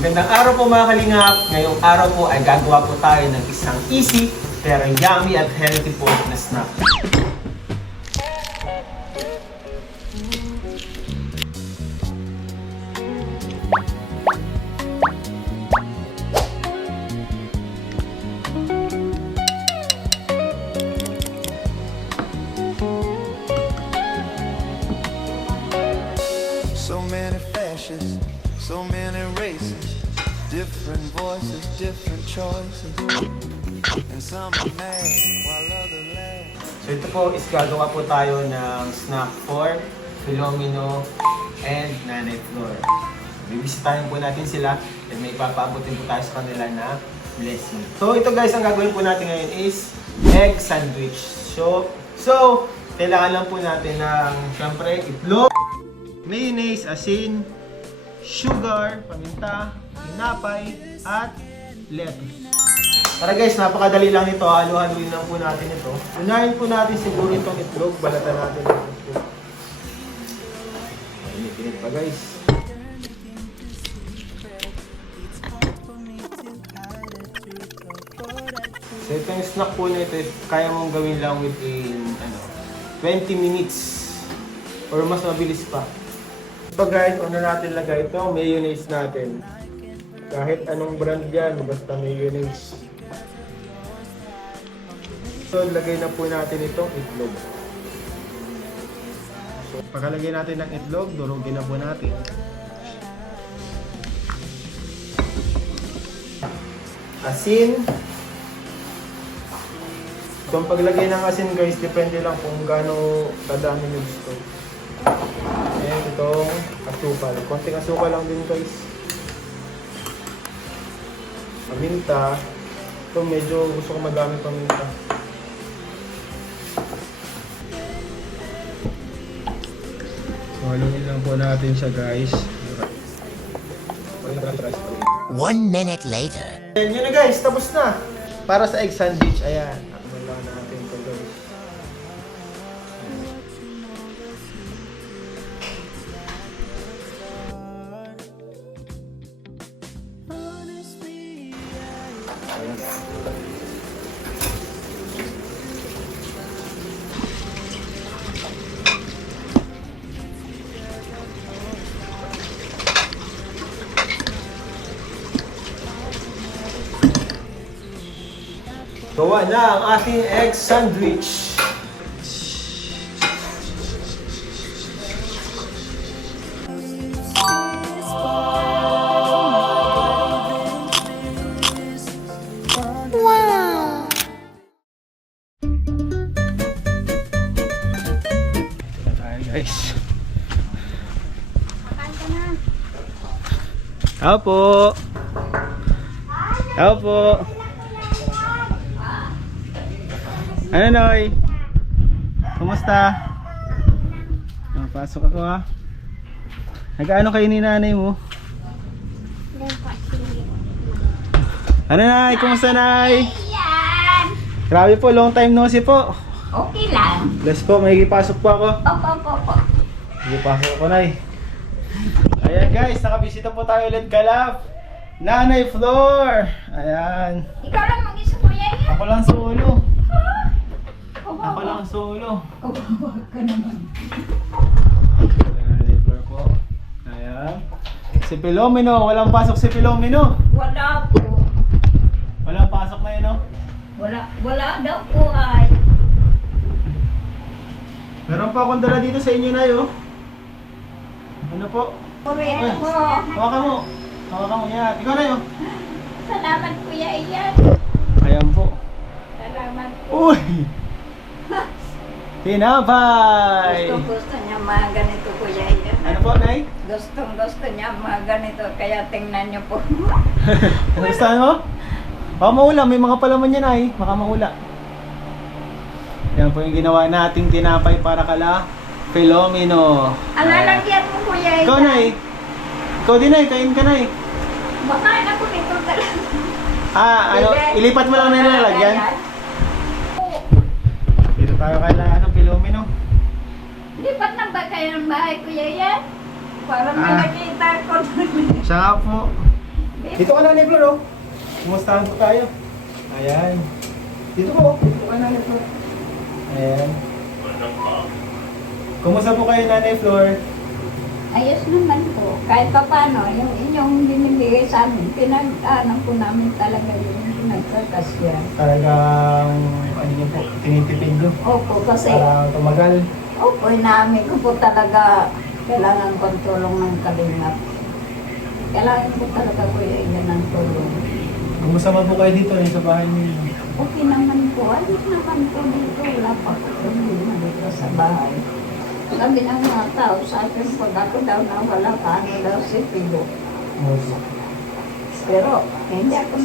Magandang araw po mga kalingap. Ngayong araw po ay gagawa po tayo ng isang easy pero yummy at healthy po na snack. So many fashions, so many races, different voices, different choices, and some are mad while others laugh. So ito po is gagawa po tayo ng snack for Philomeno and Nanay Flor. Bibisitahin po natin sila at may ipapaabutin po tayo sa kanila na blessing. So ito guys, ang gagawin po natin ngayon is egg sandwich. So kailangan lang po natin ng syempre itlog, mayonnaise, asin, sugar, paminta, tinapay, at lettuce. Tara guys, napakadali lang ito. Halo-haluin lang po natin ito. Unahin po natin siguro itong itlog. Balatan natin ang itlog. Pinit pa guys. So itong snack po na ito, kaya mong gawin lang within 20 minutes. Or mas mabilis pa. So guys, una natin lagay ito, mayonnaise natin. Kahit anong brand yan, basta mayonnaise. So lagay na po natin itong itlog. So pagkalagay natin ng itlog, durugin na po natin. Asin. Itong paglagay ng asin guys, depende lang kung gaano kadami nyo gusto. Ayan, itong asukal. Konting asukal lang din guys. Paminta. Ito medyo gusto ko madami paminta. So haluin lang po natin siya guys. 1 minute later. Ayan, yun na guys, tapos na. Para sa egg sandwich, ayan. Akman lang natin ito guys. Gawa na ang ating egg sandwich. Wow! Ito na tayo guys. Tao po. Tao po. Ano Noy? Kumusta? Pasok ako ha. Nag-ano kayo ni nanay mo? Ano Nay? Kumusta Nay? Yan! Grabe po, long time no see po. Okay lang. Bless po, may pasok po ako. Opo. May pasok ako Nay. Ayan guys, nakabisita po tayo ulit kalap. Nanay Flor. Ayan. Ikaw lang mag-isa kuya yan. Ako lang solo. Ako lang solo. Huwag ka naman. Nanay Flor po. Ayan. Si Philomeno, walang pasok si Philomeno. Wala po. Walang pasok na yun, no? Wala daw po ay. Meron pa akong dala dito sa inyo na yun. Ano po? Kuya Ay, mo. hawakan mo. Hawakan mo yan. Ikaw na yun. Salamat kuya iyan. Ayan po. Salamat po. Uy! Tinapay! Gusto niya mga ganito kuya iyan. Ano po, Nay? Gusto niya mga ganito kaya tingnan niyo po. Gusto mo? Baka maula, may mga palaman yan ay. Baka maula. Yan po yung ginawa nating tinapay para kala Philomeno. Ang lalagyan mo kuya iyan. Ikaw, Nay. Ikaw din, Nay. Kain ka, Nay. Makain ako nito talaga. Ano? Ilipat mo lang na nilalagyan. Dito tayo kala Philomeno. Lipat na ba kayo ng bahay kuya yan? Para Ah. makita ko. Siya nga po. Dito ka na, Flor, oh. Kumustahan po tayo? Ayan. Dito po. Dito ka na, Flor. Ayan. Kumusta po kayo, Nanay Flor? Ayos naman po. Kahit pa paano, yung inyong binibigay sa amin, pinag-anak po namin talaga yung nagkakasya. Talagang, ano yun po, tinitipid nyo. Opo, kasi, Para tumagal. opo, inamin ko po talaga kailangan kong tulong ng kalingap. Kailangan po talaga po yan ng tulong. Kumusta man po kayo dito, sa bahay niyo? Okay naman po. Ayos naman po dito. Wala pa po problema dito sa bahay. Sabi ng mga tao sa akin, pag ako daw nawala ka, ano daw si Pilo. Opo. Pero hindi ako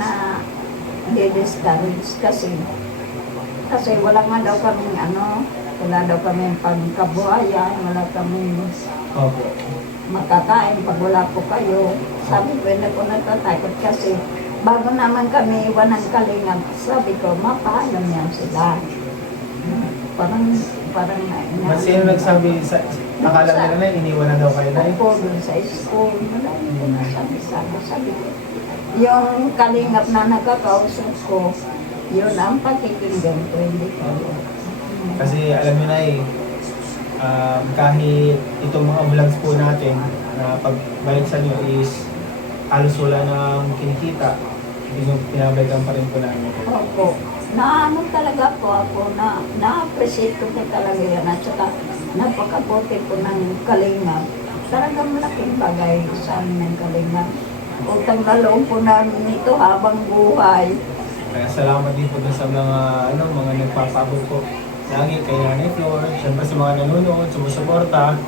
na di-discourage kasi wala nga daw kaming wala daw kaming pagkabuhayan, wala kaming Opo. makakain pag wala po kayo. Sabi ko, hindi ko natatakot kasi bago naman kami iwan ng kalingap, sabi ko, mapaalam yan sila. Parang Mas sino nagsabi, akala nila na iniwan na daw kayo na eh? Opo, dun sa school, marami ko nasabi sana. Sabi ko, yung kalingap na nakakausap ko, yun ang pakikinggan ko, hindi ko. Kasi alam nyo na eh, kahit itong mga vlogs po natin na pagbalik sa nyo is halos wala ng kinikita, pinabalikan pa rin po namin. Opo. Talaga po ako, na-appreciate ko po talaga yan. At saka, napakabuti po ng kalingap. Talagang malaking bagay sa amin ng kalingap. Utang na loob po namin ito habang buhay. Kaya salamat din po dun sa mga nagpapabot po lagi kay Nanay Flor. Siyempre sa mga nanonood, sumusuporta.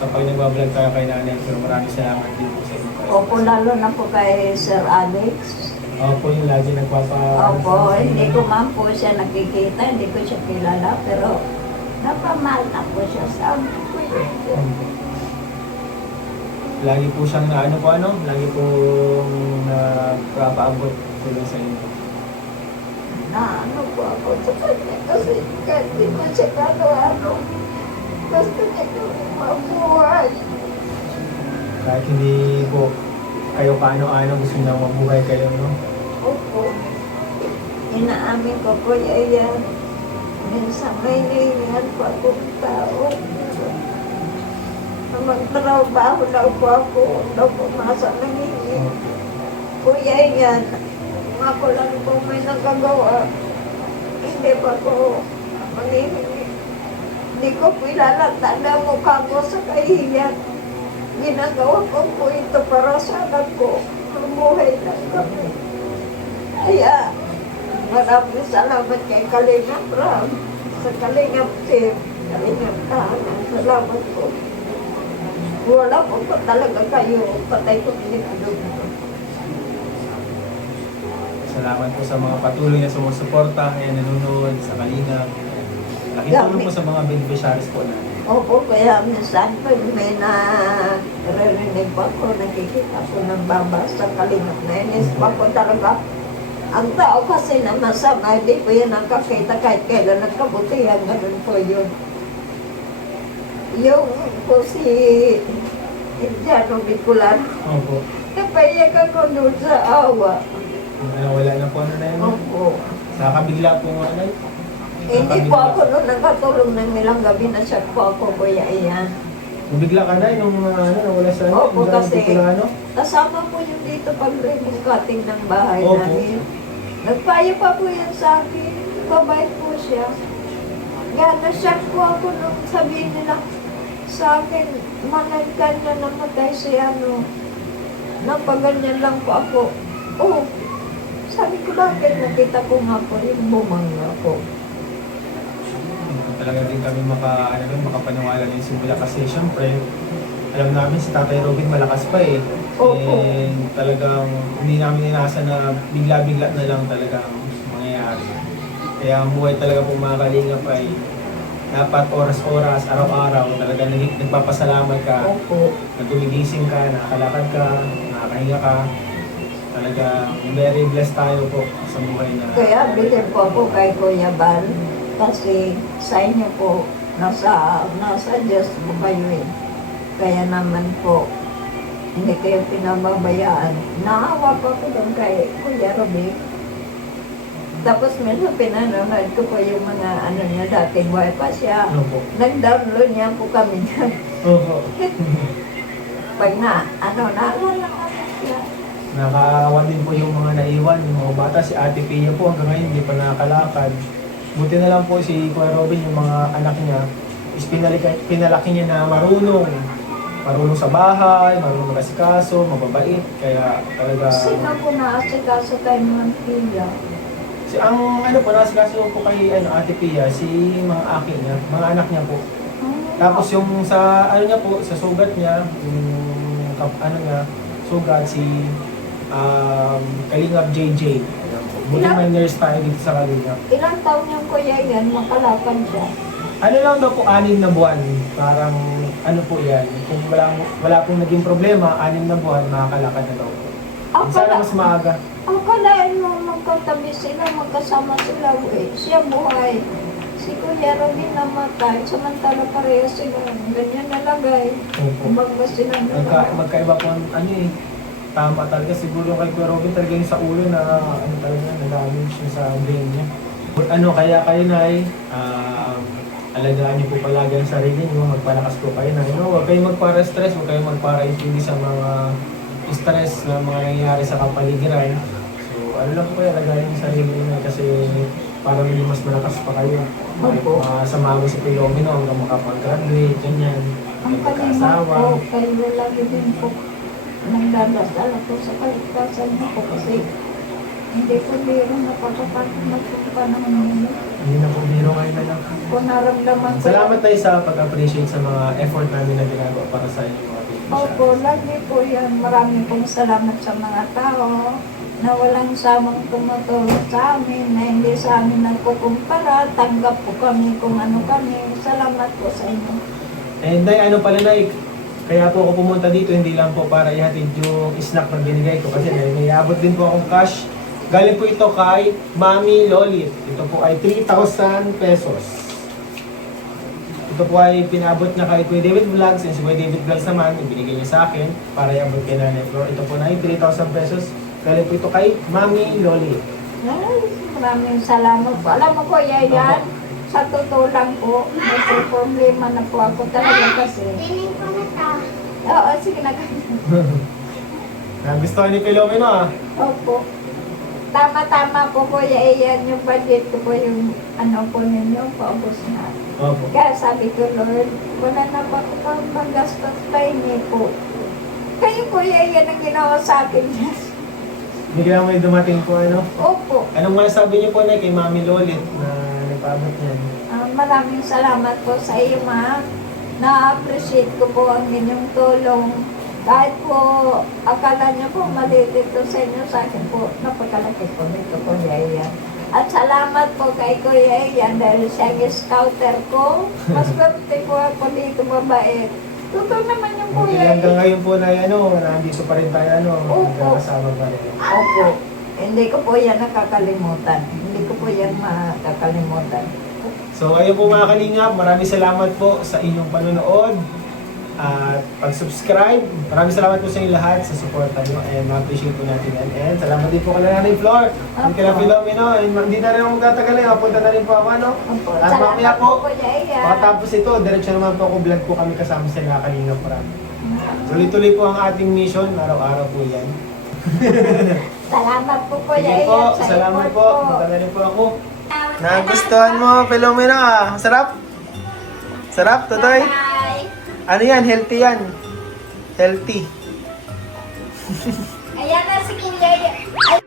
Kapag nagbablog tayo kay Nanay Flor, maraming salamat din po sa inyo. Opo, lalo na po kay Sir Alex. Opo, yung lagi Opo, hindi ko man po siya nakikita, hindi ko siya kilala, pero napamahal na po siya sa amin. Lagi po siyang lagi po nagpapaabot tulong sa inyo. Na po ako sa kanya kasi kahit di ko siya basta niya kami mabuhay. Kahit hindi po kayo paano-ano, gusto niyo mabuhay kayo, no? Opo. Inaamin ko po yan. Minsan may naiingat po akong tao. Magtrabaho daw po ako. Daw po masa nangingi. Kuya yan. Ako lang po may nagagawa. Hindi pa po mangihingi. Hindi ko po ilalata na mukha ko sa kahiyan. Ginagawa ko po ito para sa anak ko. Mabuhay lang kami. Kaya, maraming salamat kay Kalingap Ram, sa Kalingap Team, Kalingap Tahanan. Salamat po. Wala po talaga kayo, patay ko pinagulog. Salamat po sa mga patuloy na sumusuporta, kaya nanonood sa Kalingap. Laking tulong po sa mga beneficiaries po natin. Opo, kaya minsan pag may naririnig po ako, nakikita ko ng baba sa Kalingap na inis po ako talaga. Ang tao kasi na masama, hindi po yan nakakita kahit kailan nagkabutihan, ganun po yun. Yung po si Indiano Bicolan, Opo. napayak ako doon sa awa. Wala na po na yun. Opo. Sa kabigla po Hindi po ako noon nakatulong ng nilang gabi na siya po ako, Kuya Ian. Bigla ka na nung nawala sa Opo, kasi Bicolano. kasama po yung dito pag-ribbon cutting ng bahay Opo. namin. Nagpayo pa po yan sa akin. Kabait po siya. Kaya na-shock po ako nung sabihin nila sa akin, managkan na namatay si napaganyan lang po ako. Oh, sabi ko bakit nakita ko nga po yung bumangga po. Talaga din kami makapaniwala din simula kasi syempre alam namin si Tatay Robin malakas pa eh. Opo. And talagang hindi namin inasa na bigla-bigla na lang talagang mangyayari. Kaya ang buhay talaga po mga kalingap ay dapat oras-oras, araw-araw talaga nagpapasalamat ka. Opo. Na gumigising ka, nakakalakad ka, nakakahinga ka. Talaga very blessed tayo po sa buhay na. Kaya bilhin po ako kay Kuya Bal kasi sa inyo po, nasa Diyos po kayo eh. Kaya naman po, Hindi kayo pinababayaan. Naawa pa ko doon kay Kuya Robin. Tapos minsan pinanonood ko po yung mga ano niya dating buhay pa siya. Opo. Nag-download niya po kami dyan. Opo. Pag naalala ko siya. Nakakawa din po yung mga naiwan, yung mga bata. Si Ate Pia po hanggang ngayon hindi pa nakakalakad. Buti na lang po si Kuya Robin, yung mga anak niya, is pinalaki niya na marunong. Marunong sa bahay, marunong mag-asikaso, mababait. Kaya talaga... Sino po naasikaso tayo ng pila? Ang ano po, nakasikaso po kay Ate Pia, si mga akin niya, mga anak niya po. Tapos yung sa ano niya po, sa sugat niya, yung ano niya, sugat si Kalingap JJ. Ayan po. Buti may nurse tayo dito sa Kalingap. Ilang taon yung kuya yan, makalapan siya. Ano lang daw po, 6 na buwan. Parang ano po yan. Kung wala pong naging problema, 6 na buwan, makakalakad na daw po. Sana mas maaga. Akalain mo magkatabi sila, magkasama sila. Siya buhay. Si Kuya Robin namatay, samantala pareho sila. Ganyan nalagay. Opo. Kumbaga sila nalagay. Magkaiba po ang ano eh. Tama talaga. Siguro kay Kuya Robin talaga yung sa ulo na ano talaga, na-damage yung sa brain niya. Ano, kaya kayo na alagaan niyo po palagi ang sarili niyo, magpalakas po kayo na. Huwag kayong magpara-stress, huwag kayong magpara-intindi sa mga stress na mga nangyayari sa kapaligiran. So, ano lang po kayo, alagayin yung sarili niyo kasi para maging mas malakas pa kayo. Opo. Samahan mo si Pilomino hanggang makapag-graduate, ganyan. Ang kalima ko, kayo lagi din po nagdadasal ako sa kaligtasan niyo po kasi hindi ko biro napakapagod magpunta ng mundo. Hindi na po biro ngayon na lang. Kung naramdaman ko. Salamat tayo sa pag-appreciate sa mga effort namin na ginagawa para sa inyo mga technician. Opo, lagi po yan. Maraming pong salamat sa mga tao na walang samang tumutulong sa amin, na hindi sa amin nagkukumpara. Tanggap po kami kung ano kami. Salamat po sa inyo. And Day, ano pala Day, kaya po ako pumunta dito, hindi lang po para ihatid yung snack na binigay ko kasi may abot din po akong cash. Galing po ito kay Mami Lolit. Ito po ay 3,000 pesos. Ito po ay pinabot niya kay Kuya David Vlogs. And si Kuya David Vlogs naman, ibinigay niya sa akin para iabot kay Nanay Flor. Ito po na ay 3,000 pesos. Galing po ito kay Mami Lolit. Ay, maraming salamat po. Alam mo ko, yan, sa totoo lang po, may problema na po ako talaga kasi. Oo, sige na. Nagustuhan ni Pilomino ah. Opo. Tama-tama po po, yan yung budget ko po yung ano po ninyo, paubos na. Opo. Kaya sabi ko, Lord, wala na ba ako pang magastos pa hindi po. Kayo po, yan ang ginawa sa akin. Bigla may dumating po ano. Opo. Anong masasabi niyo po na kay Mami Lolit na nagpaabot niyan? Maraming salamat po sa iyo, Ma. Na-appreciate ko po ang inyong tulong. Kahit po, akala niyo po maliit ito sa inyo, sa akin po, napakalaki po nito, Kuya Ian. At salamat po kay Kuya Ian dahil siya yung scouter ko. Mas swerte po ako dito, babae. Totoo naman yung Kuya Ian. Hanggang ngayon po na nandito pa rin tayo, Opo. magkakasama pa rin. Opo. Hindi ko po yan nakakalimutan. Hindi ko po yan makakalimutan. So ayun po mga kalingap, maraming salamat po sa inyong panonood at pag-subscribe. Maraming salamat po sa inyo lahat sa suporta nyo and ma-appreciate po natin yan. And salamat din po kay Nanay Flor, and kay Filomeno, and hindi na rin ako magtatagalin, mapunta na rin po ako Opo. At mamaya Salamat po, Kuya Ian. pagkatapos ito, diretso naman po ako vlog po kami kasama sa mga kalingap marami. Tuloy-tuloy po ang ating mission, araw-araw po yan. Salamat po Kuya Sige po, Ian sa salamat effort po. Punta na rin po ako. Nagustuhan mo, Filomeno ah. Sarap? Sarap, Totoy? Bye! Ano yan? Healthy yan. Healthy. Ayan na si Kuya Ian. Ay,